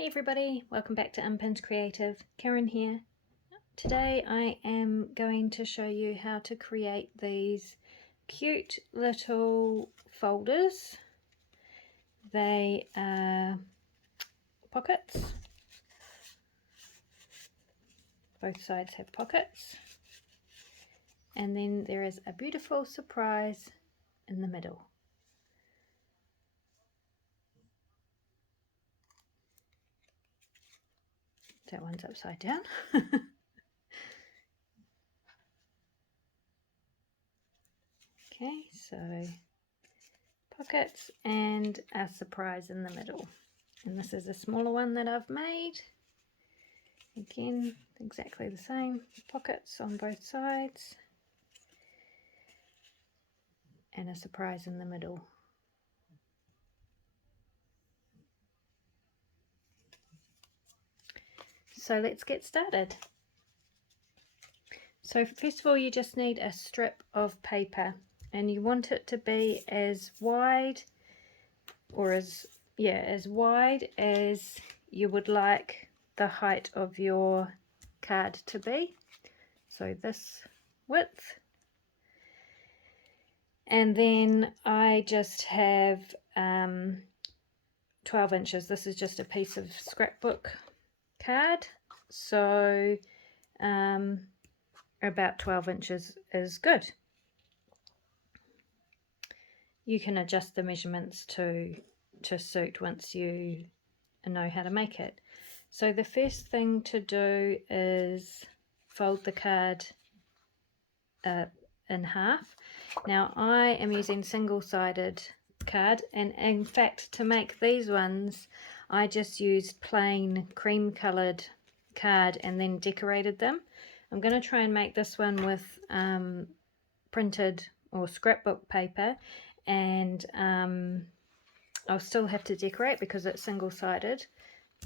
Hey everybody, welcome back to Unpinned Creative. Karen here. Today I am going to show you how to create these cute little folders. They are pockets. Both sides have pockets. And then there is a beautiful surprise in the middle. That one's upside down. Okay, so pockets and a surprise in the middle. And this is a smaller one that I've made. Again, exactly the same, pockets on both sides and a surprise in the middle. So let's get started. So first of all, you just need a strip of paper, and you want it to be as wide or as wide as you would like the height of your card to be. So this width. And then I just have 12 inches. This is just a piece of scrapbook card, so about 12 inches is good. You can adjust the measurements to suit once you know how to make it. So the first thing to do is fold the card in half. Now I am using single-sided card, and in fact to make these ones I just used plain cream colored card and then decorated them. I'm going to try and make this one with printed or scrapbook paper, and I'll still have to decorate because it's single-sided,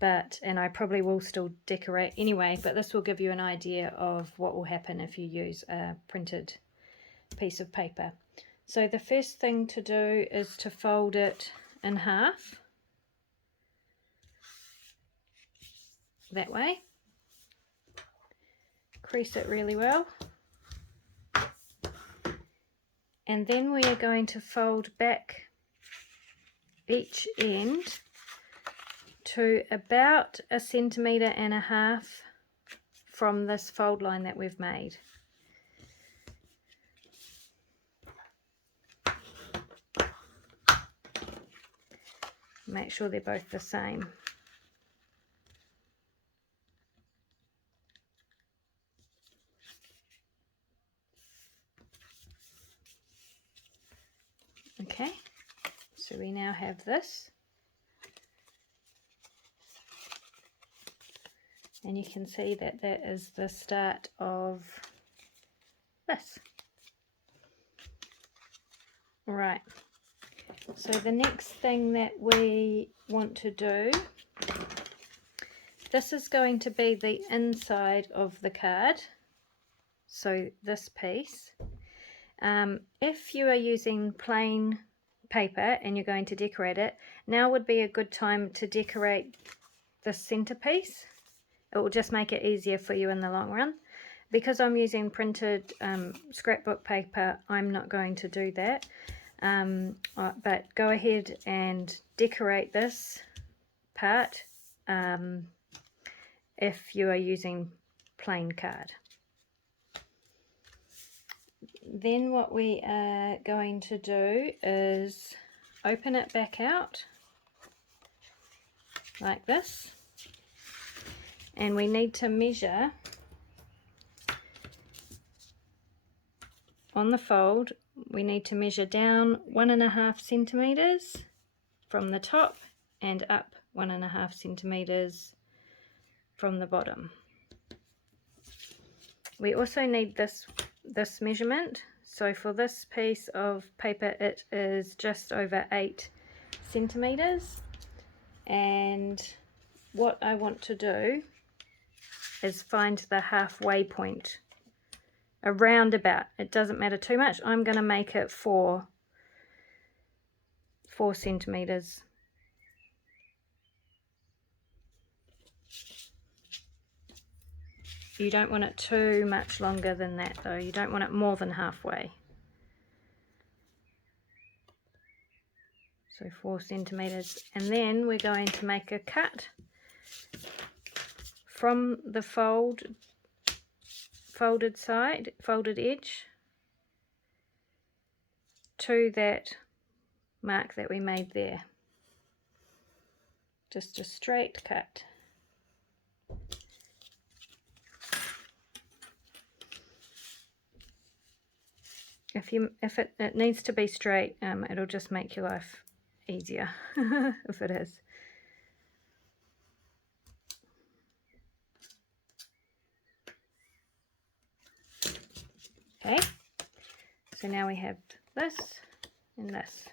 and I probably will still decorate anyway, but this will give you an idea of what will happen if you use a printed piece of paper. So the first thing to do is to fold it in half, that way. Crease it really well. And then we are going to fold back each end to about 1.5 centimeters from this fold line that we've made. Make sure they're both the same. Okay, so we now have this, and you can see that that is the start of this. Right, so the next thing that we want to do, this is going to be the inside of the card, so this piece. If you are using plain paper and you're going to decorate it, now would be a good time to decorate the centerpiece. It will just make it easier for you in the long run. Because I'm using printed scrapbook paper, I'm not going to do that. But go ahead and decorate this part if you are using plain card. Then what we are going to do is open it back out like this, and we need to measure on the fold. We need to measure down 1.5 centimeters from the top and up 1.5 centimeters from the bottom. We also need this measurement. So for this piece of paper it is just over 8 centimeters, and what I want to do is find the halfway point, around about. It doesn't matter too much. I'm going to make it 4 centimeters. You don't want it too much longer than that though. You don't want it more than halfway. So 4 centimeters. And then we're going to make a cut from the folded side, folded edge, to that mark that we made there. Just a straight cut. If it needs to be straight, it'll just make your life easier if it is. Okay, so now we have this and this.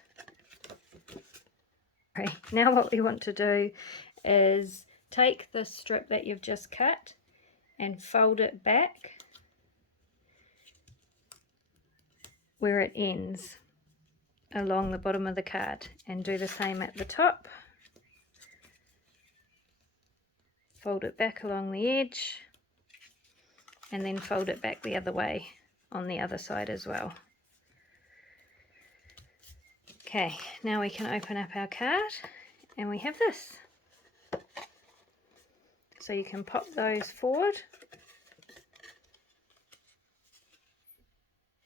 Okay, now what we want to do is take the strip that you've just cut and fold it back where it ends along the bottom of the card, and do the same at the top. Fold it back along the edge and then fold it back the other way on the other side as well. Okay, now we can open up our card and we have this. So you can pop those forward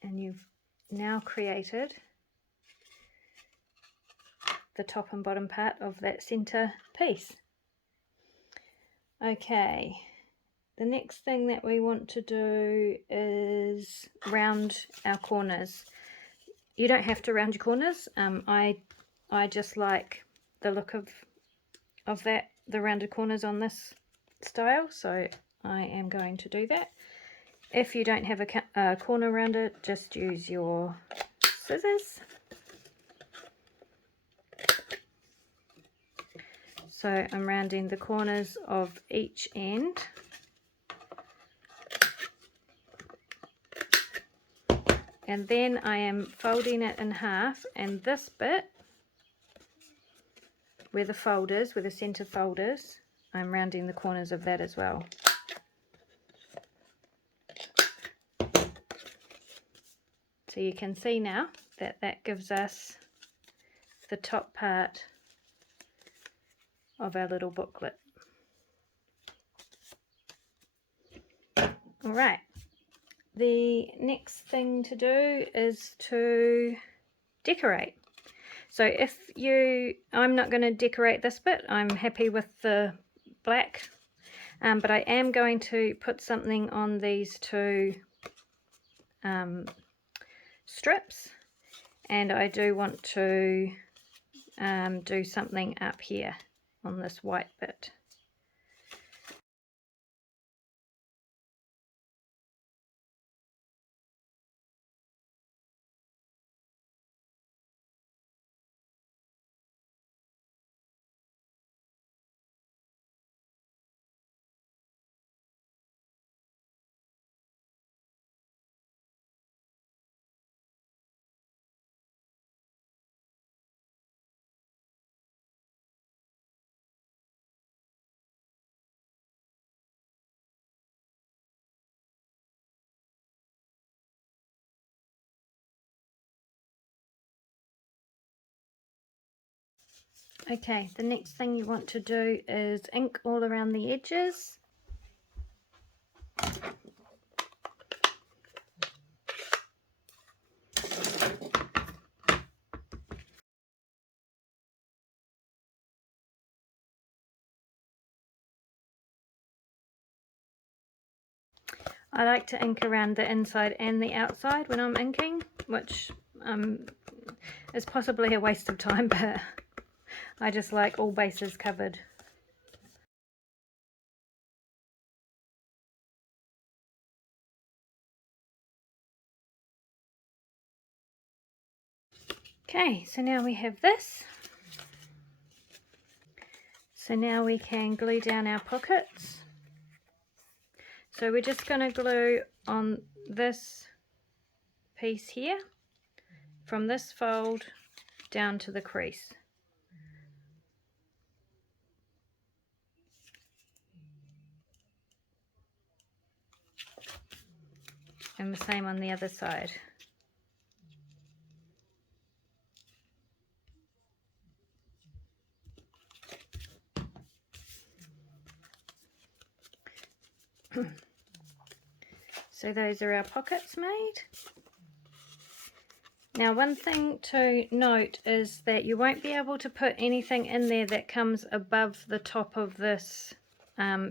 and you've now created the top and bottom part of that center piece. Okay, the next thing that we want to do is round our corners. You don't have to round your corners. I just like the look of the rounded corners on this style, so I am going to do that. If you don't have a corner rounder, just use your scissors. So I'm rounding the corners of each end. And then I am folding it in half, and this bit where the center folders, I'm rounding the corners of that as well. So you can see now that that gives us the top part of our little booklet. All right, the next thing to do is to decorate. So I'm not going to decorate this bit, I'm happy with the black, but I am going to put something on these two strips, and I do want to do something up here on this white bit. Okay, the next thing you want to do is ink all around the edges. I like to ink around the inside and the outside when I'm inking, which is possibly a waste of time, but I just like all bases covered. Okay, so now we have this. So now we can glue down our pockets. So we're just going to glue on this piece here, from this fold down to the crease. and the same on the other side. So those are our pockets made. Now one thing to note is that you won't be able to put anything in there that comes above the top of this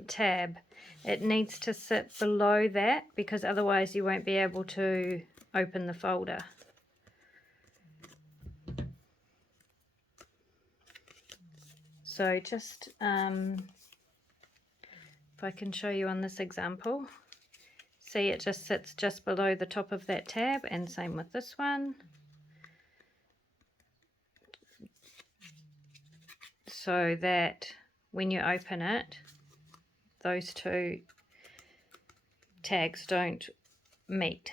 tab. It needs to sit below that, because otherwise you won't be able to open the folder. So just if I can show you on this example, see, it just sits just below the top of that tab, and same with this one. So that when you open it, those two tags don't meet.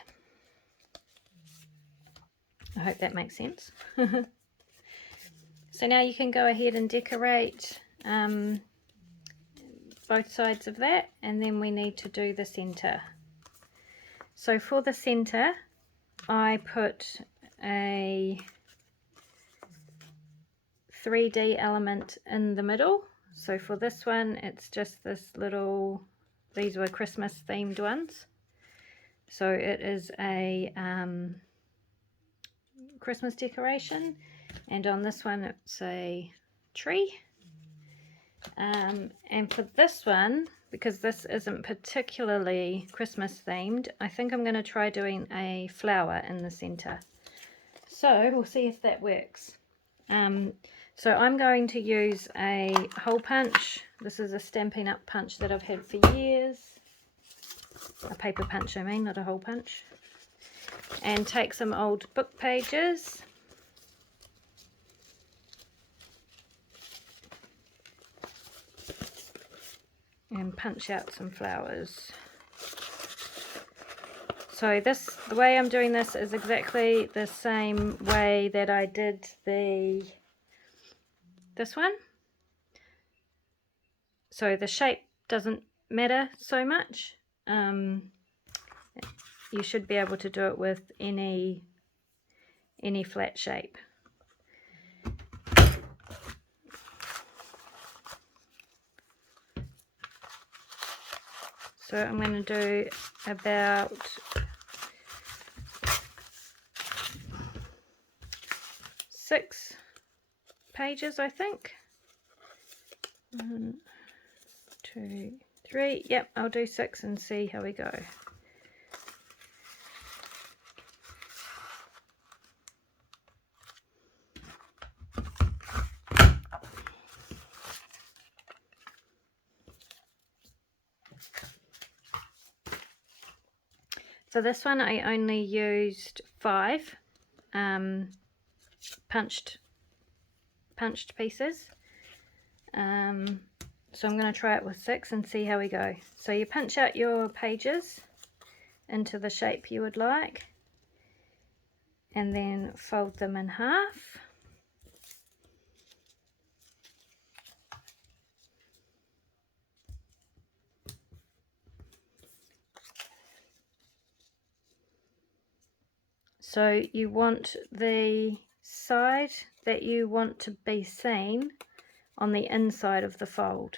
I hope that makes sense. So now you can go ahead and decorate both sides of that, and then we need to do the center. So for the center, I put a 3D element in the middle. So for this one, it's just this little, these were Christmas themed ones. So it is a Christmas decoration, and on this one it's a tree. And for this one, because this isn't particularly Christmas themed, I think I'm going to try doing a flower in the center. So we'll see if that works. So I'm going to use a hole punch. This is a Stampin' Up punch that I've had for years. A paper punch, I mean, not a hole punch. And take some old book pages. And punch out some flowers. So the way I'm doing this is exactly the same way that I did this one. So the shape doesn't matter so much. You should be able to do it with any flat shape. So I'm going to do about 6 pages, I think. 1, 2, 3. Yep, I'll do 6 and see how we go. So this one I only used 5 punched pieces. So I'm going to try it with 6 and see how we go. So you punch out your pages into the shape you would like, and then fold them in half. So you want the side that you want to be seen on the inside of the fold.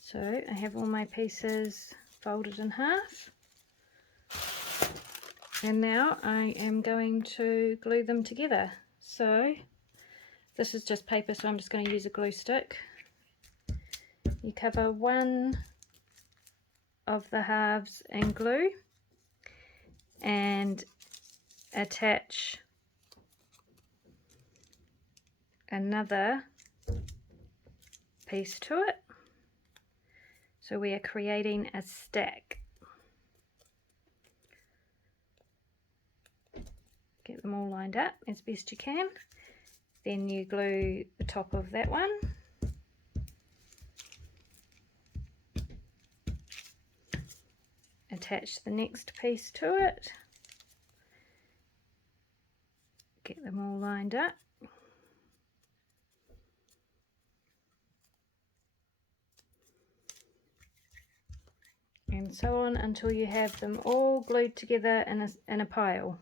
So I have all my pieces folded in half, and now I am going to glue them together. So this is just paper, so I'm just going to use a glue stick. You cover one of the halves in glue and attach another piece to it. So we are creating a stack. Get them all lined up as best you can. Then you glue the top of that one. Attach the next piece to it. Get them all lined up. And so on until you have them all glued together in a pile,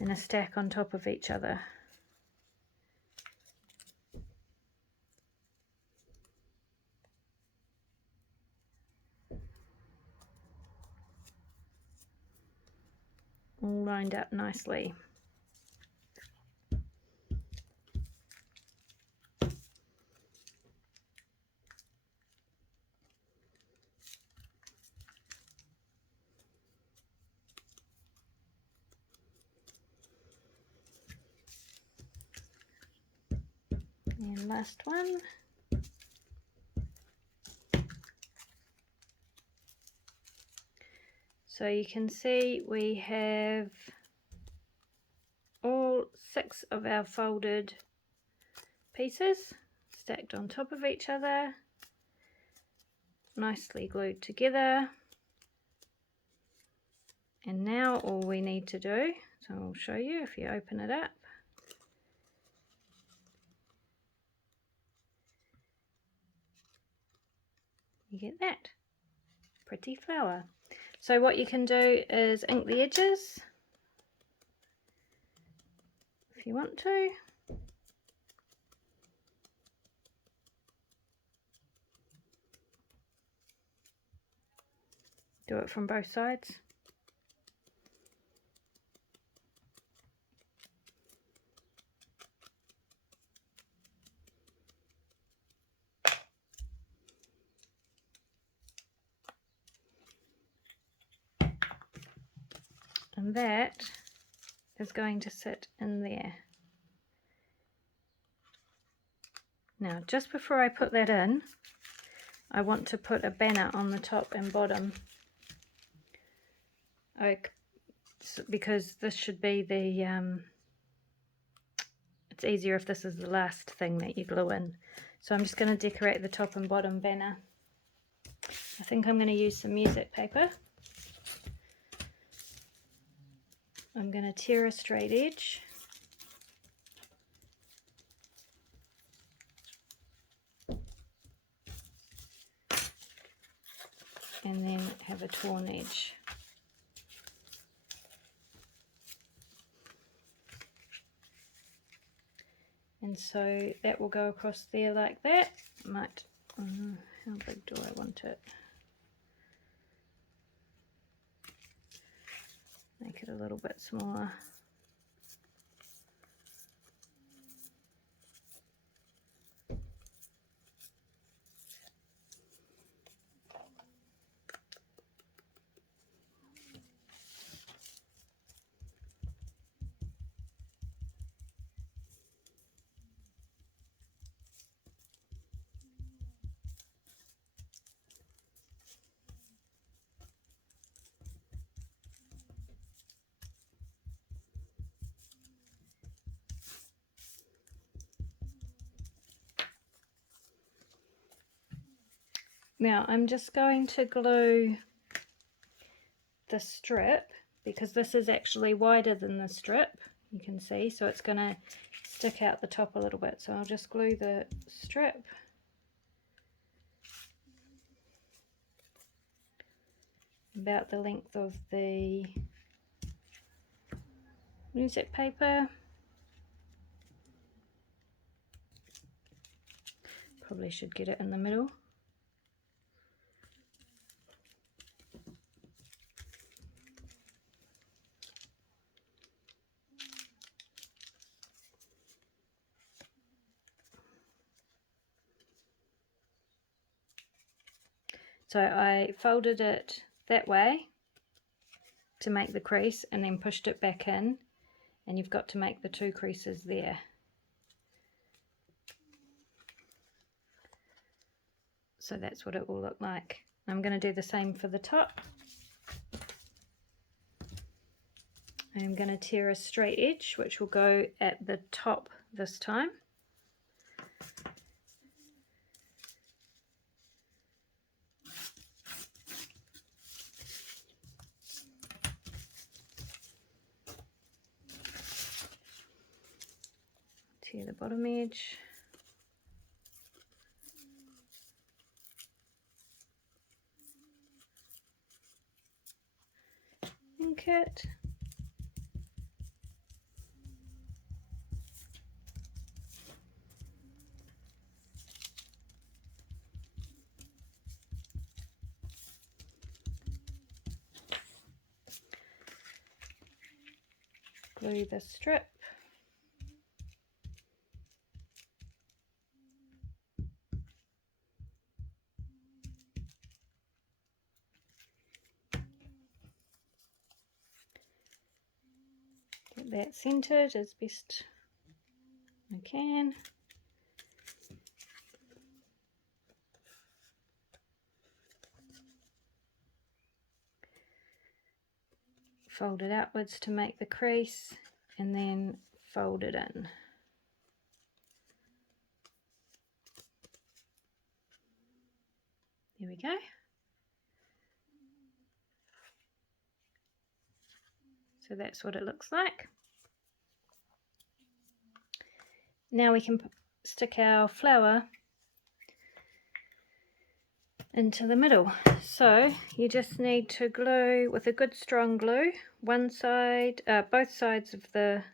in a stack on top of each other. All lined up nicely. And last one. So you can see we have all 6 of our folded pieces stacked on top of each other, nicely glued together. And now all we need to do, so I'll show you if you open it up. You get that pretty flower. So what you can do is ink the edges if you want to. Do it from both sides. And that is going to sit in there. Now, just before I put that in, I want to put a banner on the top and bottom, because this should be the, it's easier if this is the last thing that you glue in. So I'm just going to decorate the top and bottom banner. I think I'm going to use some music paper. I'm going to tear a straight edge. And then have a torn edge. And so that will go across there like that. Might, how big do I want it? Make it a little bit smaller. Now I'm just going to glue the strip, because this is actually wider than the strip, you can see, so it's going to stick out the top a little bit. So I'll just glue the strip about the length of the music paper. Probably should get it in the middle. So I folded it that way to make the crease and then pushed it back in, and you've got to make the 2 creases there. So that's what it will look like. I'm going to do the same for the top. I'm going to tear a straight edge, which will go at the top this time. Tear the bottom edge. Ink it. Glue the strip. Get that centered as best I can. Fold it outwards to make the crease and then fold it in. There we go. So that's what it looks like. Now we can stick our flower into the middle. So you just need to glue with a good strong glue one side, both sides of the,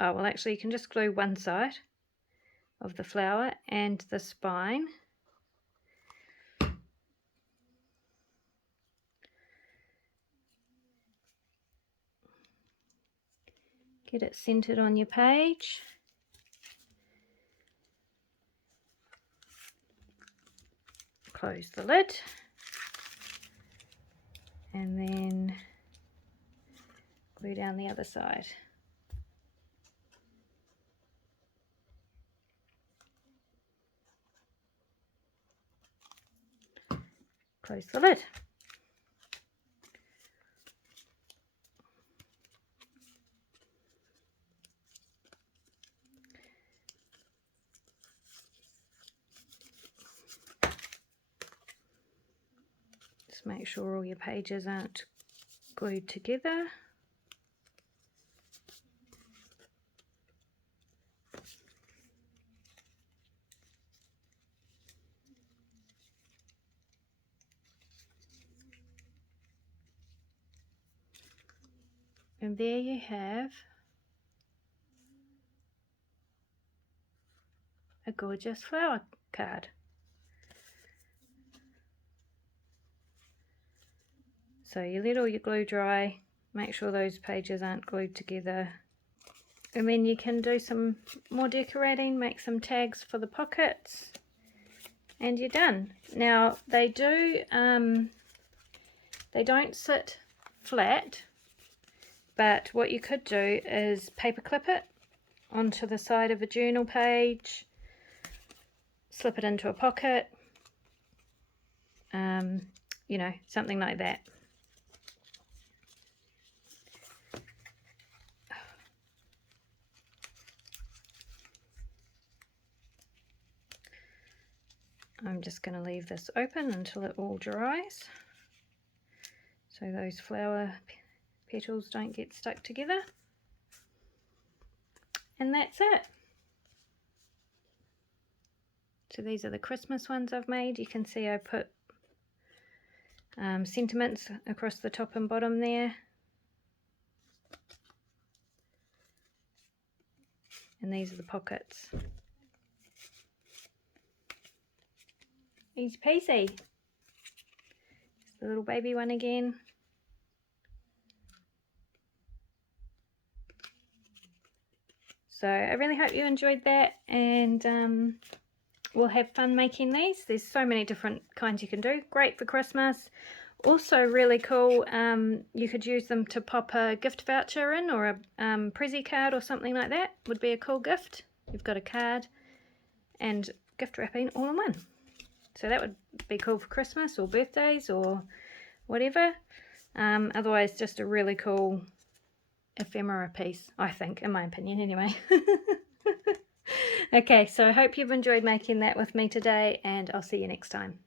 oh well actually you can just glue one side of the flower and the spine. Get it centered on your page. Close the lid and then glue down the other side. Close the lid. Just make sure all your pages aren't glued together. And there you have a gorgeous flower card. So you let all your glue dry, make sure those pages aren't glued together, and then you can do some more decorating, make some tags for the pockets, and you're done. Now they don't sit flat, but what you could do is paper clip it onto the side of a journal page, slip it into a pocket, you know, something like that. I'm just going to leave this open until it all dries, so those flower petals don't get stuck together. And that's it. So these are the Christmas ones I've made. You can see I put sentiments across the top and bottom there. And these are the pockets. Easy peasy. It's the little baby one again. So I really hope you enjoyed that, and we'll have fun making these. There's so many different kinds you can do. Great for Christmas. Also really cool, you could use them to pop a gift voucher in, or a Prezi card or something like that. Would be a cool gift. You've got a card and gift wrapping all in one. So that would be cool for Christmas or birthdays or whatever. Otherwise just a really cool ephemera piece, I think, in my opinion anyway. Okay, so I hope you've enjoyed making that with me today, and I'll see you next time.